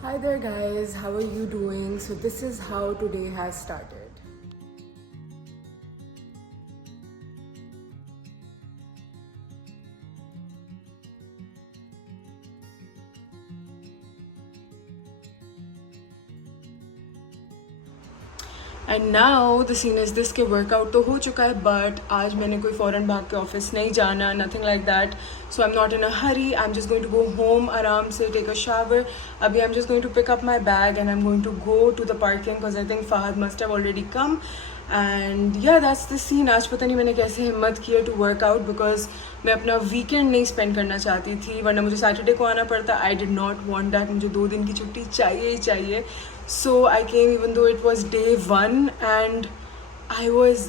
Hi there guys, how are you doing? So this is how today has started. And now the scene is this के workout तो हो चुका है but आज मैंने कोई फ़ौरन भाग के ऑफिस नहीं जाना, nothing like that. So I am not in a hurry. I am just going to go home आराम से, टेक अ शावर. अभी I am just going to pick up my bag and I am going to go to the parking because I think Fahad must have already come. And yeah that's the scene. आज पता नहीं मैंने कैसे हिम्मत की है to workout because मैं अपना वीकेंड नहीं स्पेंड करना चाहती थी, वरना मुझे सैटरडे को आना पड़ता. I did not want that. मुझे 2 दिन की छुट्टी चाहिए ही चाहिए. So I came even though it was day 1 and I was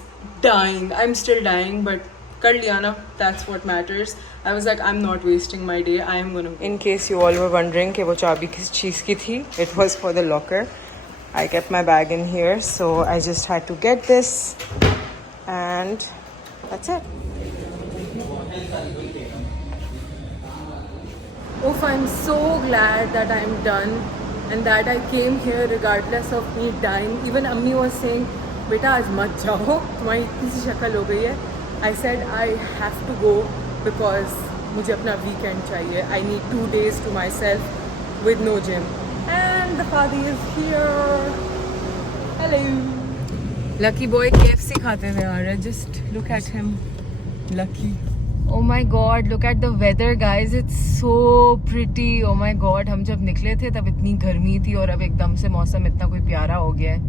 dying. I'm still dying, but kar liya na, that's what matters. I was like, I'm not wasting my day. I am gonna. In case you all were wondering कि वो चाबी किस चीज़ की थी, it was for the locker. I kept my bag in here, so I just had to get this, and that's it. Oof, I'm so glad that I'm done and that I came here regardless of me dying. Even Ammi was saying, बेटा आज मत जाओ, तुम्हारी इतनी सी शक्ल हो गई है. I said I have to go because मुझे अपना weekend चाहिए. I need 2 days to myself with no gym. And the father is here. Hello. Lucky boy KFC खाते हुए आ रहा है. Just look at him. Lucky. Oh my god, look at the weather guys, it's so pretty. Oh my god, हम जब निकले थे तब इतनी गर्मी थी और अब एकदम से मौसम इतना कोई प्यारा हो गया है.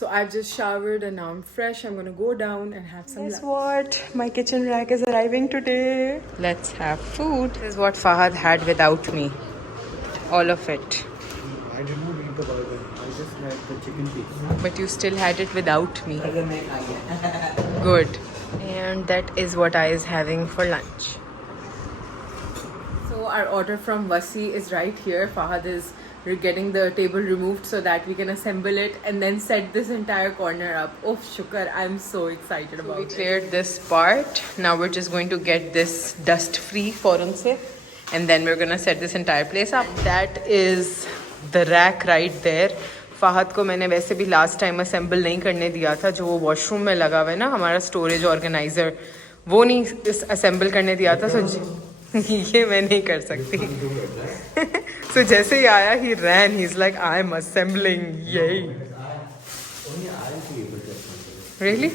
So I've just showered and now I'm fresh. I'm gonna go down and have some lunch. Guess what? My kitchen rack is arriving today. Let's have food. This is what Fahad had without me. All of it. I did not eat the burger. I just had the chicken piece. But you still had it without me. Good. And that is what I is having for lunch. So our order from Vasi is right here. Fahad is getting the table removed so that we can assemble it and then set this entire corner up. Oh shukar, I'm so excited about it. We cleared this part. Now we're just going to get this dust free foran se, and then we're gonna set this entire place up. That is the rack right there. Fahadh को मैंने वैसे भी last time assemble नहीं करने दिया था. जो वो वॉशरूम में लगा हुआ है ना हमारा स्टोरेज ऑर्गेनाइज़र, वो नहीं असेंबल करने दिया था. सो ये मैं नहीं कर सकती. सो जैसे ही आया he ran, he is like I am assembling. यही really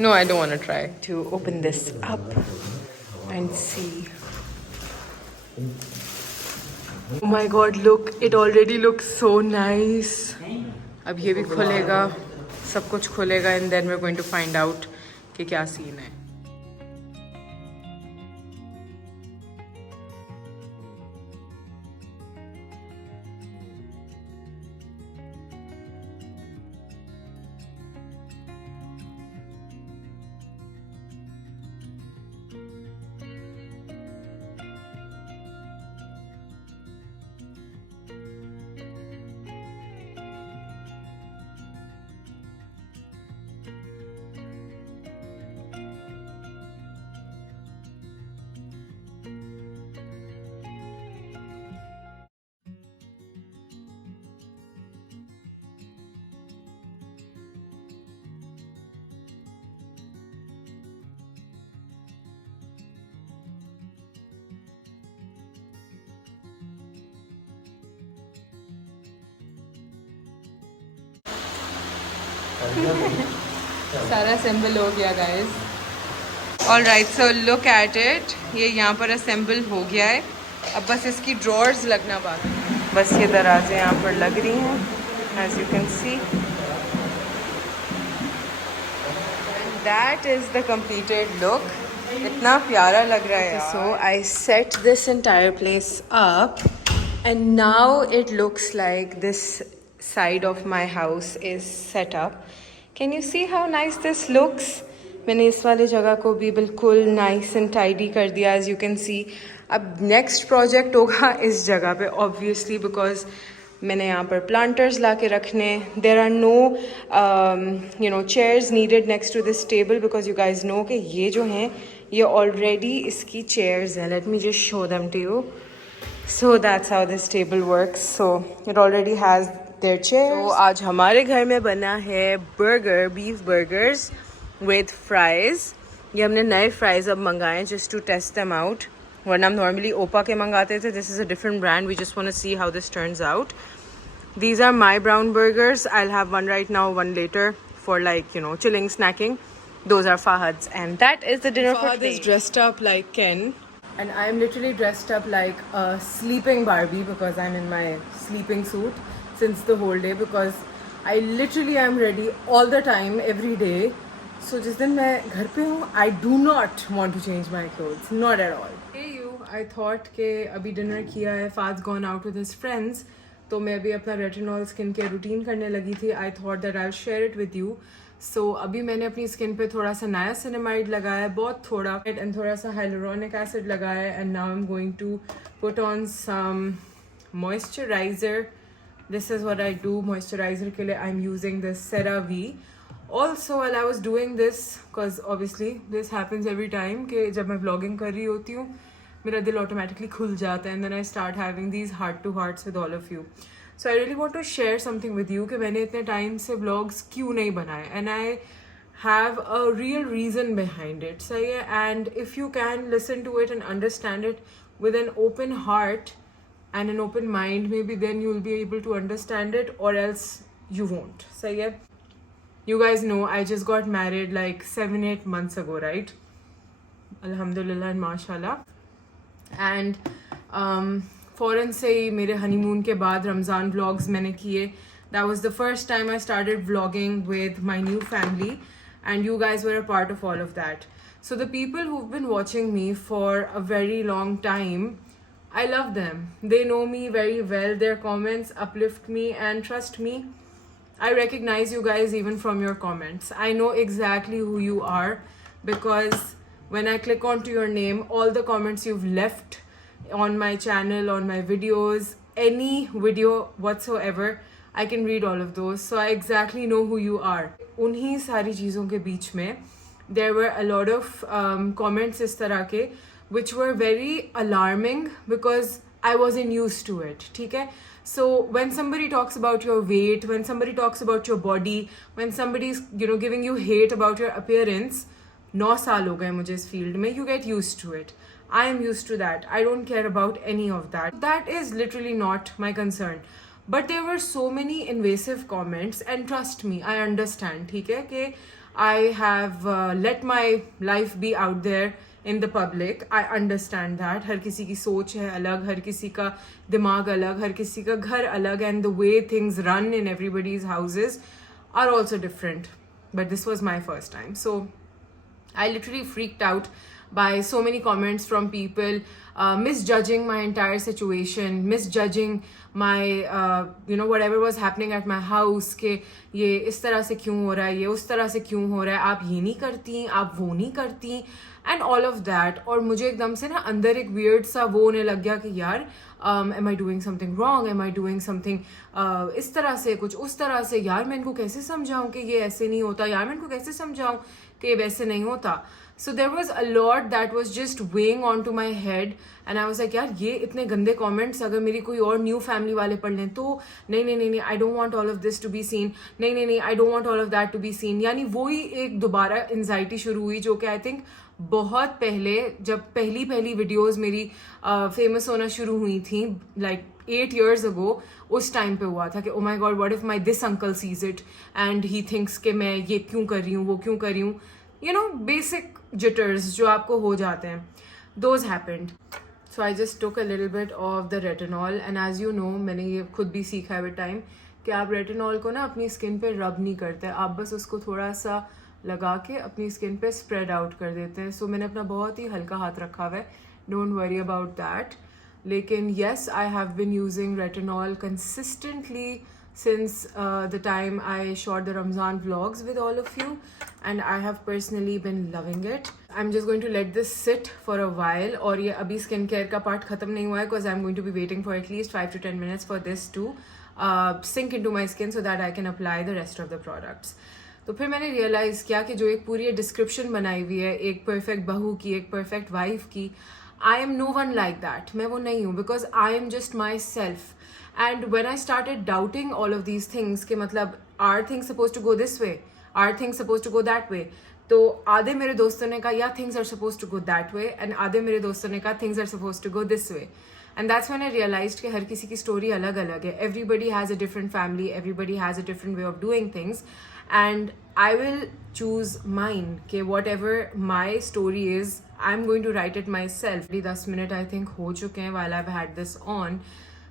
no, I don't want to try to open this up and see. Oh my god, look, it already looks so nice. अब ये भी खुलेगा, सब कुछ खुलेगा and then we're going to find out कि क्या सीन है. सारा असेंबल हो गया guys. All right, so look at it. ये यहाँ पर असेंबल हो गया है. अब बस इसकी ड्रॉर्स लगना बाकी. बस ये दराज़ें यहाँ पर लग रही हैं as you can see. And that is the completed look. इतना प्यारा लग रहा है. So I set this entire place up and now it looks like this side of my house is set up. Can you see how nice this looks? मैंने इस वाले जगह को भी बिल्कुल nice and tidy कर दिया as you can see. अब next project होगा इस जगह पे obviously because मैंने यहाँ पर planters ला के रखने. There are no chairs needed next to this table because you guys know कि ये जो हैं ये already इसकी chairs हैं. Let me just show them to you. So that's how this table works. So it already has their chairs. So आज हमारे घर में बना है burger, beef burgers with fries. ये हमने नए fries अब मंगाए just to test them out. वरना हम normally ओपा के मंगाते थे. This is a different brand. We just want to see how this turns out. These are my brown burgers. I'll have one right now, one later for like, you know, chilling, snacking. Those are Fahad's, and that is the dinner for today. Fahad is dressed up like Ken. And I'm literally dressed up like a sleeping Barbie because I'm in my sleeping suit since the whole day because I literally am ready all the time, every day. So जिस दिन मैं घर पे हूँ, I do not want to change my clothes, not at all. Hey you, I thought कि अभी dinner किया है, Fahad's gone out with his friends, तो मैं अभी अपना retinol skin care routine करने लगी थी. I thought that I'll share it with you. So अभी मैंने अपनी स्किन पे थोड़ा सा niacinamide लगाया है, बहुत थोड़ा, and थोड़ा सा hyaluronic acid लगाया है, and now I'm going to put on some moisturizer. This is what I do. Moisturizer के लिए I'm using this CeraVe. Also while I was doing this, because obviously this happens every time कि जब मैं vlogging कर रही होती हूँ मेरा दिल automatically खुल जाता है, and then I start having these heart to hearts with all of you. So I really want to share something with you कि मैंने इतने टाइम से vlogs क्यों नहीं बनाए, and I have a real reason behind it. सही है, and if you can listen to it and understand it with an open heart and an open mind, maybe then you'll be able to understand it, or else you won't. सही है. You guys know I just got married like 7-8 months ago, right? Alhamdulillah and mashallah. And फ़ौरन से ही मेरे honeymoon के बाद Ramzan vlogs मैंने किए. That was the first time I started vlogging with my new family, and you guys were a part of all of that. So the people who've been watching me for a very long time, I love them. They know me very well. Their comments uplift me, and trust me, I recognize you guys even from your comments. I know exactly who you are because when I click onto your name, all the comments you've left on my channel, on my videos, any video whatsoever, I can read all of those. So I exactly know who you are. उन्हीं सारी चीज़ों के बीच में there were a lot of comments इस तरह के which were very alarming because I wasn't used to it. ठीक है? So when somebody talks about your weight, when somebody talks about your body, when somebody's giving you hate about your appearance, 9 साल हो गए मुझे इस field में, you get used to it. I am used to that. I don't care about any of that. That is literally not my concern. But there were so many invasive comments, and trust me, I understand. ठीक है कि I have let my life be out there in the public. I understand that. हर किसी की सोच है अलग, हर किसी का दिमाग अलग, हर किसी का घर अलग, and the way things run in everybody's houses are also different. But this was my first time. So I literally freaked out by so many comments from people misjudging my entire situation, misjudging my whatever was happening at my house कि ये इस तरह से क्यों हो रहा है, ये उस तरह से क्यों हो रहा है, आप ये नहीं करती, आप वो नहीं करती, and all of that. और मुझे एकदम से ना अंदर एक weird सा वो होने लग गया कि यार am I doing something wrong, am I doing something इस तरह से, कुछ उस तरह से, यार मैं इनको कैसे समझाऊं कि ये ऐसे नहीं होता, यार मैं इनको कैसे समझाऊं कि ये वैसे नहीं होता. So there was a lot that was just weighing onto my head, and I was like यार ये इतने गंदे comments अगर मेरी कोई और new family वाले पढ़ लें तो नहीं, I don't want all of this to be seen, नहीं, I don't want all of that to be seen. यानी वही एक दोबारा anxiety शुरू हुई जो कि I think बहुत पहले, जब पहली videos मेरी famous होना शुरू हुई थी like 8 years ago, उस टाइम पे हुआ था कि oh my god, what if my this uncle sees it and he thinks कि मैं ये क्यों कर रही हूँ, वो क्यों कर रही हूँ, basic jitters जो आपको हो जाते हैं. Those happened. So I just took a little bit of the retinol, and as you know, मैंने ये खुद भी सीखा है with time कि आप retinol को ना अपनी स्किन पे रब नहीं करते, आप बस उसको थोड़ा सा लगा के अपनी स्किन पे स्प्रेड आउट कर देते हैं. So मैंने अपना बहुत ही हल्का हाथ रखा हुआ है, don't worry about that. लेकिन yes, I have been using retinol consistently since the time I shot the Ramzan vlogs with all of you, and I have personally been loving it. I'm just going to let this sit for a while, और ये अभी skin care का part ख़त्म नहीं हुआ है because I'm going to be waiting for at least 5 to 10 minutes for this to sink into my skin so that I can apply the rest of the products. तो फिर मैंने realise किया कि जो एक पूरी डिस्क्रिप्शन बनाई हुई है एक परफेक्ट बहू की, एक परफेक्ट वाइफ की, I am no one like that. मैं वो नहीं हूँ, because I am just myself. And when I started doubting all of these things कि मतलब are things supposed to go this way? Are things supposed to go that way? तो आधे मेरे दोस्तों ने कहा yeah, things are supposed to go that way, and आधे मेरे दोस्तों ने कहा things are supposed to go this way. And that's when I realized कि हर किसी की story अलग अलग है. Everybody has a different family, everybody has a different way of doing things, and I will choose mine कि whatever my story is, I'm going to write it myself. 10 minute I think हो चुके हैं while I've had this on.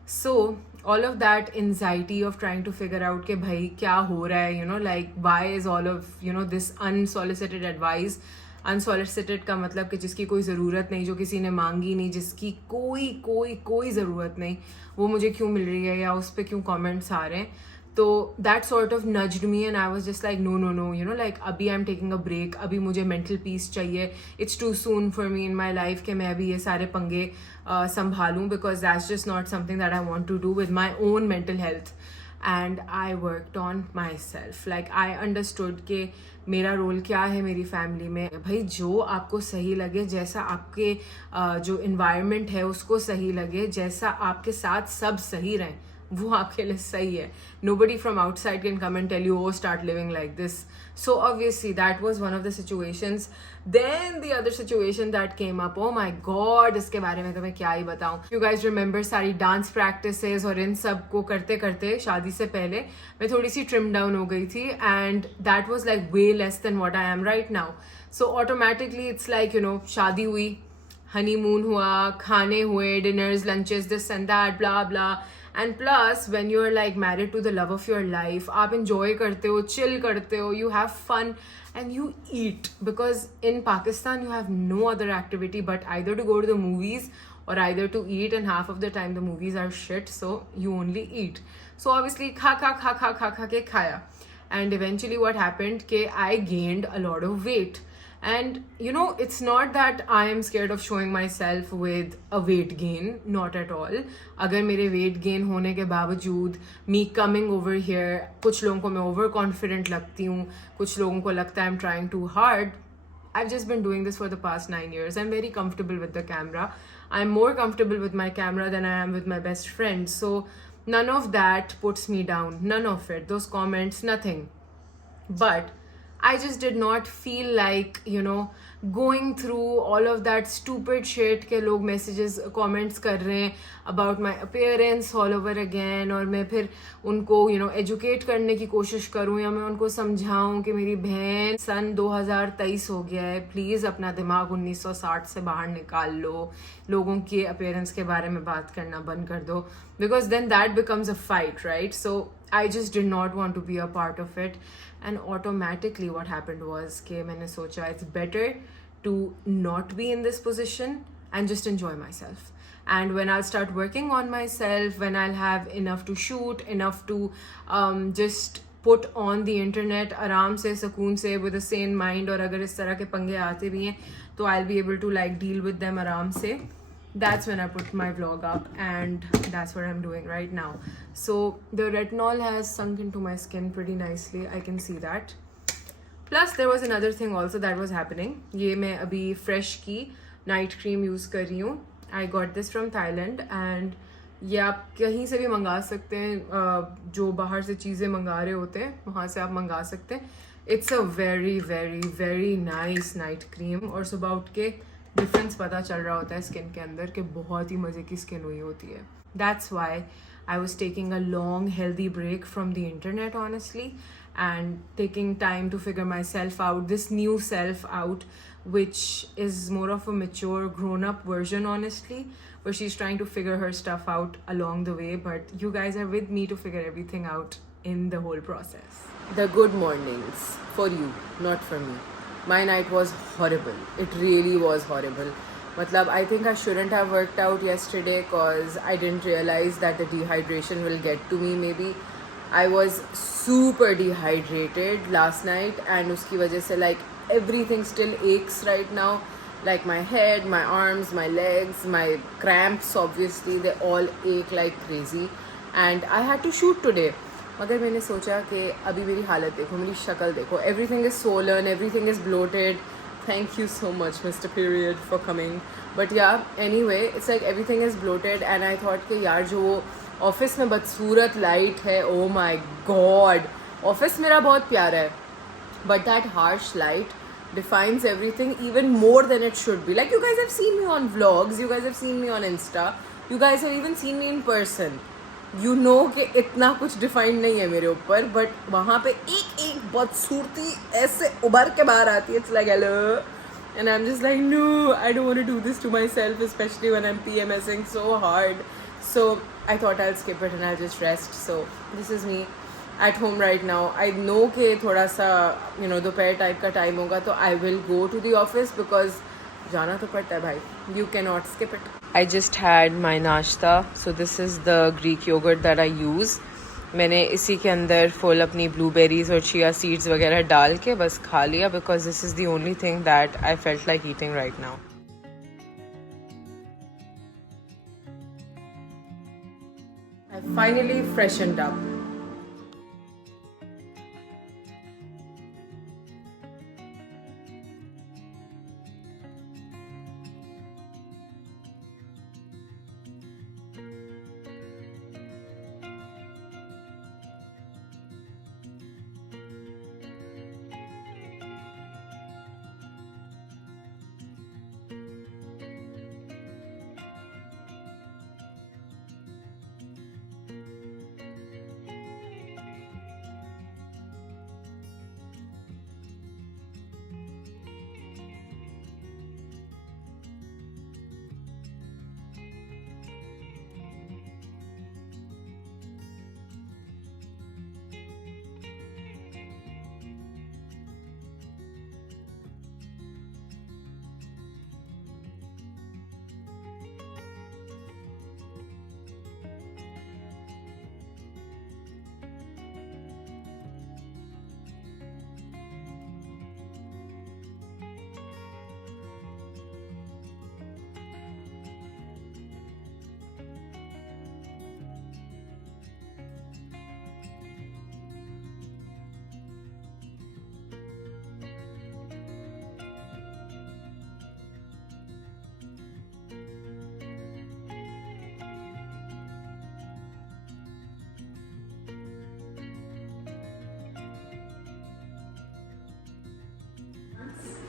So all of that anxiety of trying to figure out कि भाई क्या हो रहा है, you know, like why is all of, you know, this unsolicited advice. Unsolicited का मतलब कि जिसकी कोई ज़रूरत नहीं, जो किसी ने मांगी नहीं, जिसकी कोई कोई कोई ज़रूरत नहीं, वो मुझे क्यों मिल रही है या उस पर क्यों कमेंट्स आ रहे हैं. तो that sort of nudged me and I was just like no no no, you know, like अभी I am taking a break, अभी मुझे मेंटल पीस चाहिए. It's too soon for me in my life कि मैं अभी ये सारे पंगे संभालूँ, because that's just not something that I want to do with my own mental health. And I worked on myself. Like I understood कि मेरा role क्या है मेरी फैमिली में. भाई जो आपको सही लगे, जैसा आपके जो इन्वायरमेंट है उसको सही लगे, जैसा आपके साथ सब सही रहें, वो आपके लिए सही है. Nobody from outside can come and tell you, oh, start living like this. So obviously that was one of the situations. Then the other situation that came up, oh my god, इसके बारे में तो मैं क्या ही बताऊं. You guys remember सारी dance practices और इन सब को करते करते शादी से पहले मैं थोड़ी सी ट्रिम डाउन हो गई थी, and that was like way less than what I am right now. So automatically it's like, you know, शादी हुई, हनीमून हुआ, खाने हुए, dinners, lunches, this and that, blah blah. And plus, when you're like married to the love of your life, आप enjoy करते हो, chill करते हो, you have fun, and you eat. Because in Pakistan, you have no other activity but either to go to the movies or either to eat, and half of the time the movies are shit, so you only eat. So obviously, खा के खाया. And eventually what happened कि I gained a lot of weight. And you know, it's not that I am scared of showing myself with a weight gain, not at all. अगर मेरे weight gain होने के बावजूद me coming over here, कुछ लोगों को मैं over confident लगती हूँ, कुछ लोगों को लगता है I'm trying too hard. I've just been doing this for the past 9 years. I'm very comfortable with the camera. I'm more comfortable with my camera than I am with my best friend. So none of that puts me down. None of it. Those comments, nothing. But I just did not feel like, you know, going through all of that stupid shit के लोग messages, comments कर रहे हैं about my appearance all over again, और मैं फिर उनको, you know, educate करने की कोशिश करूँ या मैं उनको समझाऊँ कि मेरी बहन, सन 2023 हो गया है, प्लीज़ अपना दिमाग 1960 से बाहर निकाल लो, लोगों के appearance के बारे में बात करना बंद कर दो, because then that becomes a fight, right? So I just did not want to be a part of it. And automatically what happened was कि मैंने सोचा it's better to not be in this position and just enjoy myself. And when I'll start working on myself, when I'll have enough to shoot, enough to just put on the internet आराम से, सुकून से, with a sane mind, और अगर इस तरह के पंगे आते भी हैं तो I'll be able to like deal with them आराम से. That's when I put my vlog up, and that's what I'm doing right now. So the retinol has sunk into my skin pretty nicely. I can see that. Plus there was another thing also that was happening. ये मैं अभी fresh की night cream use कर रही हूँ. I got this from Thailand, and ये आप कहीं से भी मंगा सकते हैं, जो बाहर से चीज़ें मंगा रहे होते हैं वहाँ से आप मंगा सकते हैं. It's a very very very nice night cream, और सुबह उठ के डिफरेंस पता चल रहा होता है स्किन के अंदर कि बहुत ही मज़े की स्किन हुई होती है. That's why I was taking a long healthy break from the internet honestly, and taking time to figure myself out, this new self out, which is more of a mature grown up version honestly, where she's trying to figure her stuff out along the way, but you guys are with me to figure everything out in the whole process. The good mornings for you, not for me. My night was horrible. It really was horrible. Matlab, I think I shouldn't have worked out yesterday because I didn't realize that the dehydration will get to me maybe. I was super dehydrated last night, and uski wajah se like everything still aches right now. Like my head, my arms, my legs, my cramps obviously, they all ache like crazy. And I had to shoot today. मगर मैंने सोचा कि अभी मेरी हालत देखो, मेरी शक्ल देखो, everything is swollen, everything is bloated, Thank you so much, Mr. Period, for coming. But yeah, anyway, it's like everything is bloated and I thought कि यार जो ऑफिस में बदसूरत लाइट है, oh my god, ऑफिस मेरा बहुत प्यारा है, but that harsh light defines everything even more than it should be. Like you guys have seen me on vlogs, you guys have seen me on Insta, you guys have even seen me in person. You know कि इतना कुछ defined नहीं है मेरे ऊपर, but वहाँ पे एक एक बदसूरती ऐसे उभर के बाहर आती है. It's like hello and I am just like no, I don't want to do this to myself, specially when I am PMSing so hard. So I thought I'll skip it and I'll just rest. So this is me at home right now. I know कि थोड़ा सा दोपहर type का time होगा तो I will go to the office because जाना तो पड़ता है भाई. You cannot skip it. I just had my नाश्ता. So this is the Greek yogurt that I use. मैंने इसी के अंदर फुल अपनी ब्लूबेरीज और चिया सीड्स वगैरह डाल के बस खा लिया because this is the only thing that I felt like eating right now. I finally freshened up.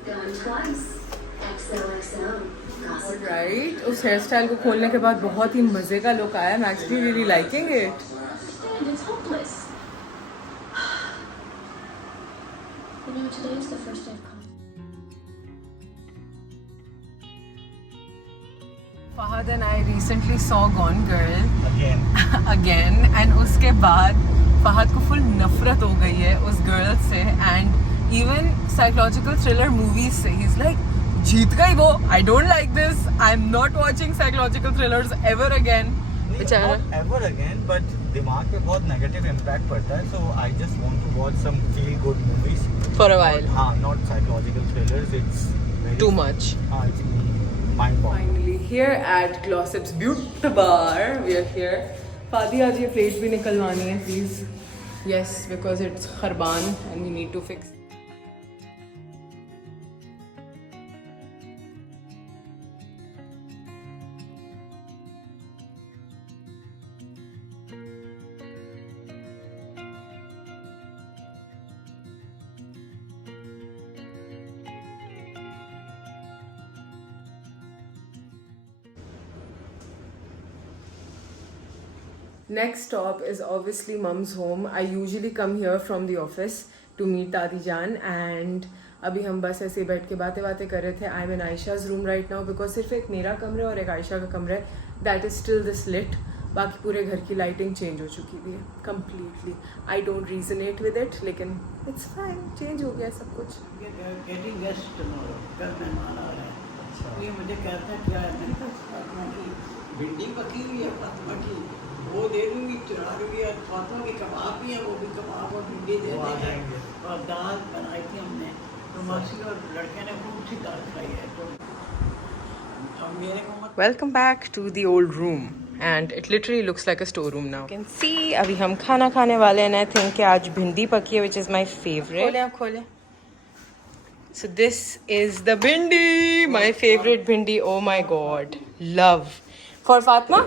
Done twice. XOXO. Gossip. Right. उस हेयर स्टाइल को खोलने के बाद बहुत ही मजे का लुक आया. I'm actually really liking it. And it's hopeless. Today is the first day of college. Fahad and I recently saw Gone Girl Again. again and उसके बाद फहद को फुल नफरत हो गई है उस गर्ल से and even psychological thriller movies से. He's like जीत गई वो. I don't like this. I'm not watching psychological thrillers ever again. बेचारा. Not ever again, but दिमाग पे बहुत negative impact पड़ता है. So I just want to watch some feel good movies. For a while. हाँ, not psychological thrillers. It's very Too much. It's mind boggling. Finally here at Glossip's Beauty Bar. We are here. फादी आज ये plate भी निकलवानी है please. Yes, because it's खरबान and we need to fix. Next stop is obviously Mum's home. I usually come here from the office to meet Dadi Jan and अभी हम बस ऐसे बैठ के बातें कर रहे थे. I'm in Aisha's room right now because सिर्फ एक मेरा कमरा और एक आयशा का कमरा है. That is still this lit. बाकी पूरे घर की लाइटिंग चेंज हो चुकी हुई है completely. I don't resonate with it लेकिन it's fine. चेंज हो गया सब कुछ. Getting guests tomorrow. कल मेहमान आ रहे हैं. ये मुझे कहते हैं क्या है मेरे पास फातिमा की भिंडी पकी हुई है, फातिमा की वो दे दूँगी, चुरा दूँगी, और फातिमा की कबाब भी है, वो भी कबाब और भिंडी दे देंगे. और दाल बनाई थी हमने तो मासी और लड़के ने खूब सी दाल खाई है. तो अब मेरे को मत. Welcome back to the old room and it literally looks like a storeroom now. You can see अभी हम खाना खाने वाले हैं. I think कि आज भिंडी पकी है which is my favorite. खोले. So this is the bhindi, my favorite bhindi. Oh my god, love. For Fatma?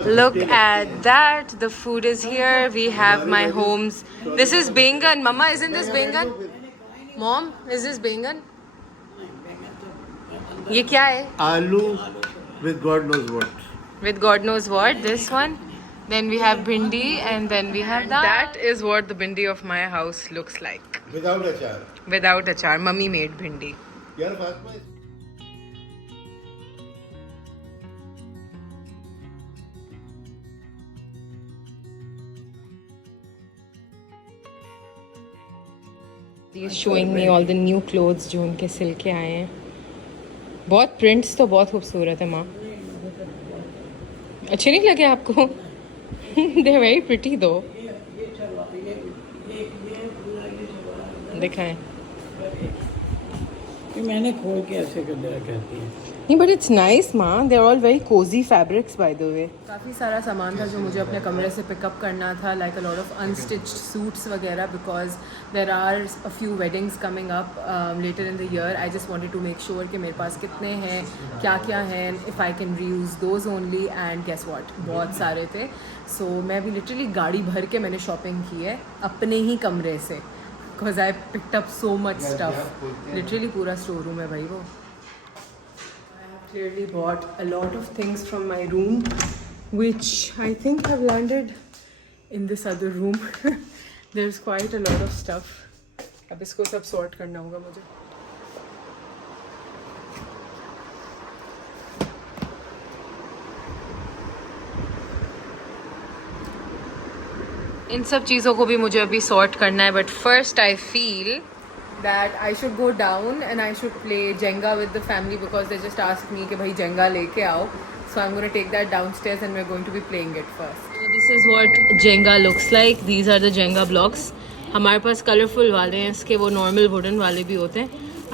Look at that. The food is here. We have my home's. This is bengan. Mama, isn't this bengan? Mom, is this bengan? ये क्या है? Aloo with God knows what. With God knows what. This one. Then we have bhindi, and then we have that. That is what the bhindi of my house looks like. Without achar. Without achar. Mummy made bhindi. Yaar Fatma is He is showing me all the new clothes जो उनके सिल के आए हैं. बहुत prints तो बहुत खूबसूरत है माँ. अच्छे नहीं लगे आपको? They are very pretty though. दिखाएं. ये मैंने खोल के ऐसे कर दिया कहती है. नहीं बट इट्स नाइस माँ. They are all very cosy fabrics by the way. काफ़ी सारा सामान था जो मुझे अपने कमरे से पिकअप करना था, like a lot of unstitched suits वगैरह, because there are a few weddings coming up later in the year. I just wanted to make sure कि मेरे पास कितने हैं, क्या क्या हैं, if I can reuse those only. And guess what, बहुत सारे थे. सो मैं भी लिटरली गाड़ी भर के मैंने शॉपिंग की है अपने ही कमरे से, because I picked up so much stuff. Literally पूरा स्टोर रूम है भाई वो. Clearly bought a lot of things from my room, which I think have landed in this other room. There's quite a lot of stuff. अब इसको सब sort करना होगा मुझे. इन सब चीज़ों को भी मुझे अभी sort करना है, but first I feel that I should go down and I should play Jenga with the family, because they just asked me कि भाई Jenga लेके आओ. So I'm going to take that downstairs and we're going to be playing it first. So this is what Jenga looks like. These are the Jenga blocks. हमारे पास colourful वाले हैं, इसके वो normal wooden वाले भी होते हैं.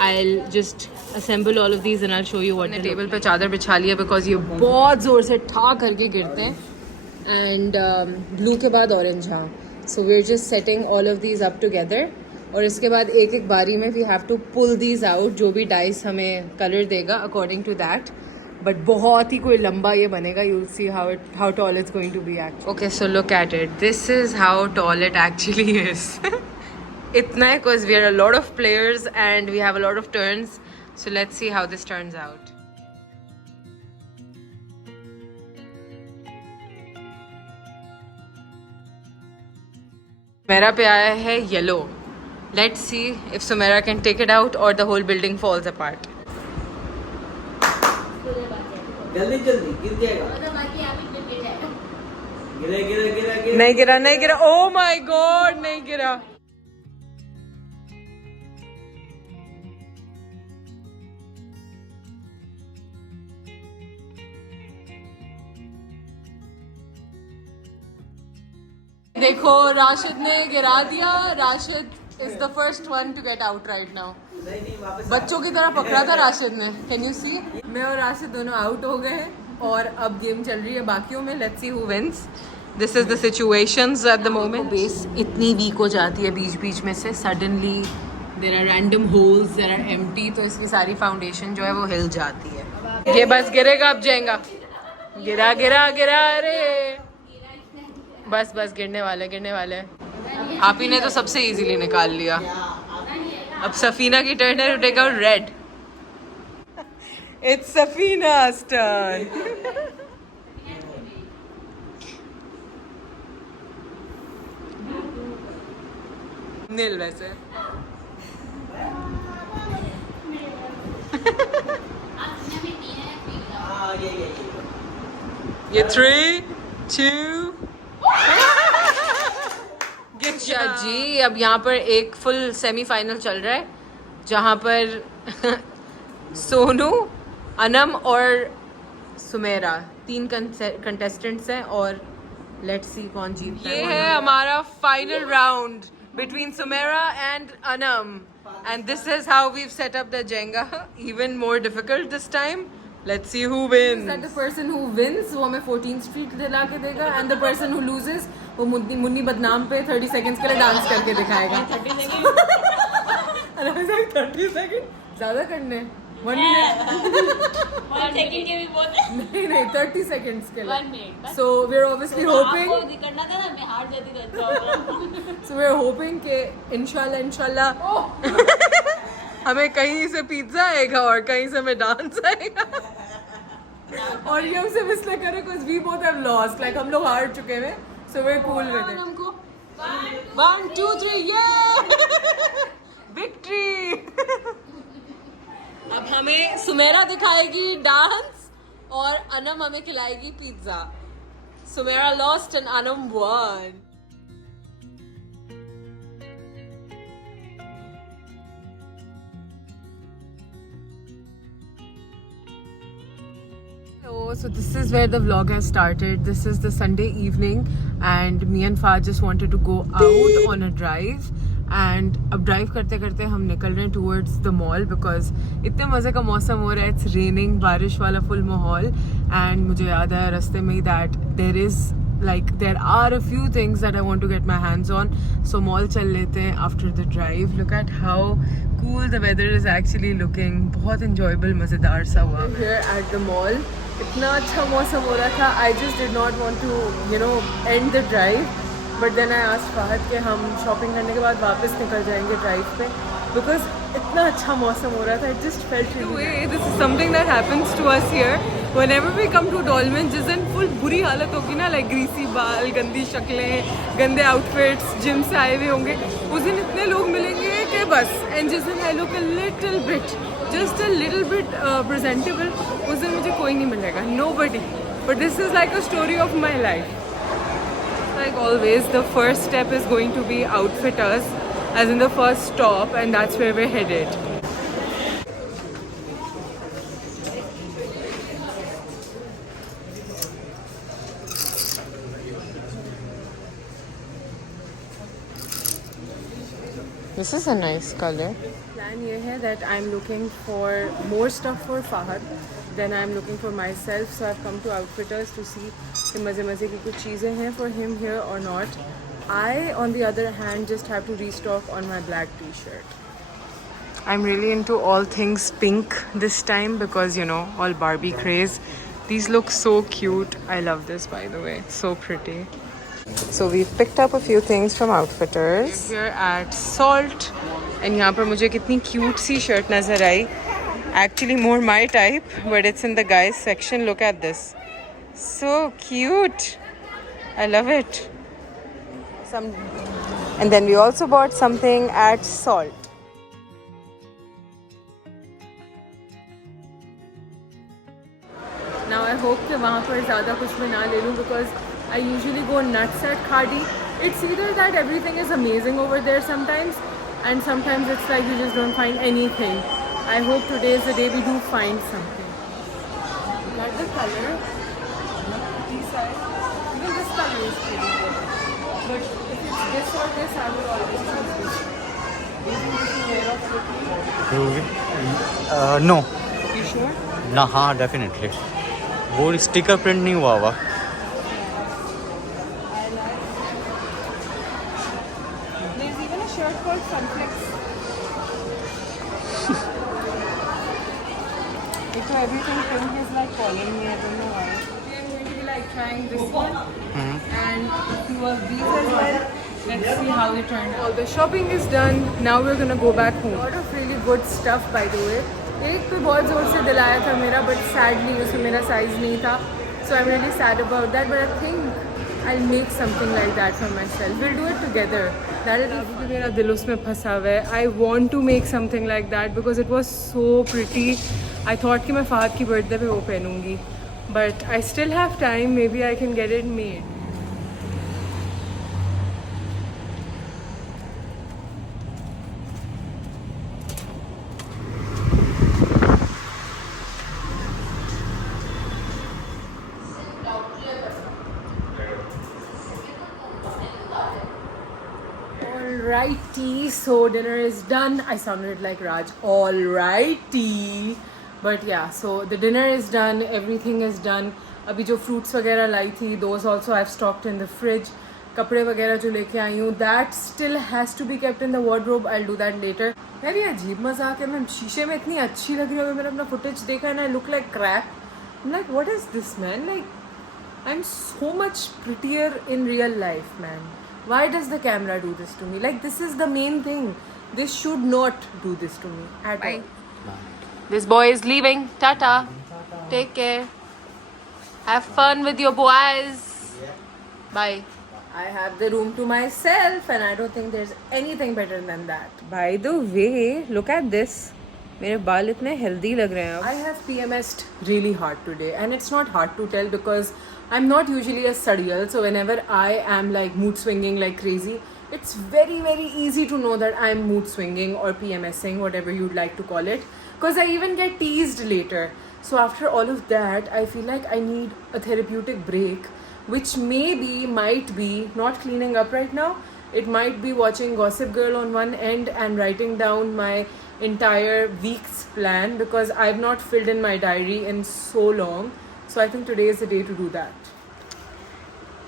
I'll just assemble all of these and I'll show you what. मैंने टेबल पे चादर बिछा लिया because ये बहुत ज़ोर से ठा करके गिरते हैं. And blue के बाद orange. हाँ. So we're just setting all of these up together. और इसके बाद एक एक बारी में we have to pull these out. जो भी डाइस हमें कलर देगा अकॉर्डिंग टू दैट. बट बहुत ही कोई लंबा ये बनेगा. You will see how tall it's going to be actually. Okay so look at it. This is how tall it actually is. इतना है because we are a lot of players and we have a lot of turns. So let's see how this turns out. मेरा पे आया है yellow. Let's see if Sumaira can take it out or the whole building falls apart. जल्दी जल्दी गिर जाएगा. गिरा गिरा गिरा गिरा. नहीं गिरा नहीं गिरा. Oh my God, नहीं गिरा. देखो राशिद ने गिरा दिया. Rashid is the first one to get out right now. बच्चों की तरह पकड़ा था राशिद ने. Can you see? मैं और राशिद दोनों आउट हो गए हैं और अब गेम चल रही है बाकियों में. Let's see who wins. This is the situations at the moment. Base इतनी वीक हो जाती है बीच बीच में से. Suddenly there are random holes, there are empty. तो इसकी सारी फाउंडेशन जो है वो हिल जाती है. ये बस गिरेगा अब जाएगा. गिरा गिरा गिरा. अरे बस बस गिरने वाले. आपी ने तो सबसे इजीली निकाल लिया. अब सफीना की टर्न है to take out red. It's सफीना's turn. नील वैसे. ये 3, 2 अच्छा जी. अब यहाँ पर एक फुल सेमीफाइनल चल रहा है जहाँ पर सोनू, अनम और सुमेरा 3 कंटेस्टेंट्स हैं और लेट्स सी कौन जीतता है. ये है हमारा final round between Sumera and Anam. And this is how we set up the Jenga. Even more difficult this time. Let's see who wins. That the person who wins वो हमें 14th Street दिला के देगा and the person who loses वो मुन्नी बदनाम पे 30 seconds के लिए डांस करके दिखाएगा. 30 seconds. and I was like 30 seconds ज़्यादा करने 1 minute. 1 second के भी बहुत है. नहीं 30 seconds के लिए. 1 minute. So we're obviously hoping. आपको करना था ना मैं हार जाती तो अच्छा होगा. So we're hoping कि इंशाल्लाह हमें कहीं से पिज्जा आएगा और कहीं से हमें डांस आएगा. और ये हमसे मिस ना करे because we both have lost. Like हम लोग हार चुके हैं. So we're cool with it. हमको 1 2 3 ये विक्ट्री. अब हमें सुमेरा दिखाएगी डांस और अनम हमें खिलाएगी pizza. Sumera lost and Anam won. So this is where the vlog has started. This is the Sunday evening and me and Fahad just wanted to go out on a drive. And अब drive करते करते हम निकल रहे हैं towards the mall because इतने मज़े का मौसम हो रहा है. It's raining, बारिश वाला full माहौल. And मुझे याद है रास्ते में ही that there are a few things that I want to get my hands on. So mall चल लेते हैं after the drive. Look at how cool the weather is actually looking. बहुत enjoyable, मज़ेदार सा हुआ. Here at the mall इतना अच्छा मौसम हो रहा था. I just did not want to end the drive. But then I asked Fahad कि हम शॉपिंग करने के बाद वापस निकल जाएंगे ड्राइव पे because इतना अच्छा मौसम हो रहा था. It just felt really nice. This is something that happens to us here. Whenever we come to Dolmen, जिस दिन फुल बुरी हालत होगी ना, like greasy बाल, गंदी शक्लें, गंदे outfits, जिम से आए हुए होंगे, उस दिन इतने लोग मिलेंगे कि बस. And जिस दिन I look a little bit, just a little bit presentable, उस दिन मुझे कोई नहीं मिलेगा. Nobody. But this is like a story of my life. Like always, the first step is going to be Outfitters, as in the first stop, and that's where we're headed. This is a nice color. Plan ये है that I'm looking for more stuff for Fahad, then I'm looking for myself. So I've come to Outfitters to see कि मज़े की कुछ चीज़ें हैं for him here or not. I, on the other hand, just have to restock on my black t-shirt. I'm really into all things pink this time because all Barbie craze. These look so cute. I love this, by the way. It's so pretty. So we've picked up a few things from Outfitters. We're here at Salt. And यहाँ पर मुझे कितनी cute सी shirt नज़र आई. Actually more my type, but it's in the guys section. Look at this. So cute. I love it. And then we also bought something at Salt. Now I hope कि वहाँ पर ज़्यादा कुछ मैं ना ले लूँ because I usually go nuts at Khadi. It's either that everything is amazing over there sometimes, and sometimes it's like you just don't find anything. I hope today is the day we do find something. Look at the color. This side. Even this color is pretty good. But if it's this or this, I would always choose this. Do you think this is wear off quickly? No. You sure? ना हाँ definitely. वो sticker print नहीं हुआ हुआ. There's even a shirt called Sunflex. So everything pink is like calling me. I don't know why. I'm going to be like trying this one and a few of these as well. Let's see how they turn out. The shopping is done. Now we're gonna go back home. A lot of really good stuff, by the way. एक तो बहुत ज़ोर से दिलाया था मेरा, but sadly उसमें मेरा size नहीं था. So I'm really sad about that. But I think I'll make something like that for myself. We'll do it together. That'll be मेरा दिल उसमें फंसा हुआ है. I want to make something like that because it was so pretty. I thought कि मैं फ़हद की birthday पे वो पहनूंगी. But I still have time. Maybe I can get it made. Alrighty, so dinner is done. I sounded like Raj. Alrighty. But yeah, so the dinner is done, everything is done. अभी जो fruits वगैरह लाई थी, those also I've stocked in the fridge. कपड़े वगैरह जो लेके आई हूँ, that still has to be kept in the wardrobe. I'll do that later. यार ये अजीब मजाक है, मैं शीशे में इतनी अच्छी लग रही हूँ. मैंने अपना footage देखा and I look like crap. I'm like, what is this, man? Like, I'm so much prettier in real life, man. Why does the camera do this to me? Like, this is the main thing. This should not do this to me at all. This boy is leaving. Tata. Take care. Have fun with your boys. Bye. I have the room to myself and I don't think there's anything better than that. By the way, look at this. मेरे बाल इतने healthy लग रहे हैं. I have PMSed really hard today and it's not hard to tell because I'm not usually a studial. So whenever I am like mood swinging like crazy, it's very very easy to know that I'm mood swinging or PMSing, whatever you'd like to call it. Because I even get teased later. So after all of that, I feel like I need a therapeutic break, which might be not cleaning up right now. It might be watching Gossip Girl on one end and writing down my entire week's plan because I've not filled in my diary in so long. So I think today is the day to do that.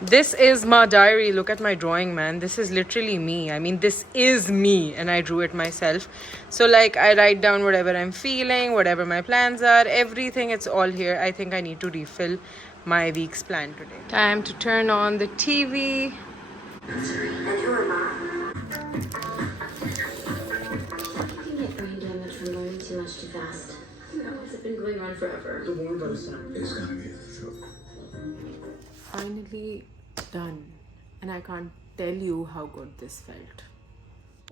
This is my diary. Look at my drawing, man. This is literally me. I mean, this is me and I drew it myself. So like I write down whatever I'm feeling, whatever my plans are, everything. It's all here. I think I need to refill my week's plan today. Time to turn on the TV. You can get brain damage from learning too much too fast. How has it been going on forever? Finally done, and I can't tell you how good this felt.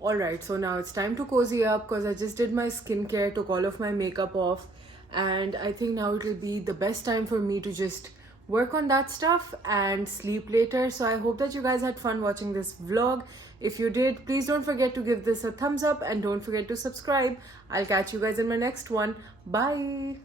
Alright, so now it's time to cozy up because I just did my skincare, took all of my makeup off, and I think now it will be the best time for me to just work on that stuff and sleep later. So I hope that you guys had fun watching this vlog. If you did, please don't forget to give this a thumbs up and don't forget to subscribe. I'll catch you guys in my next one. Bye.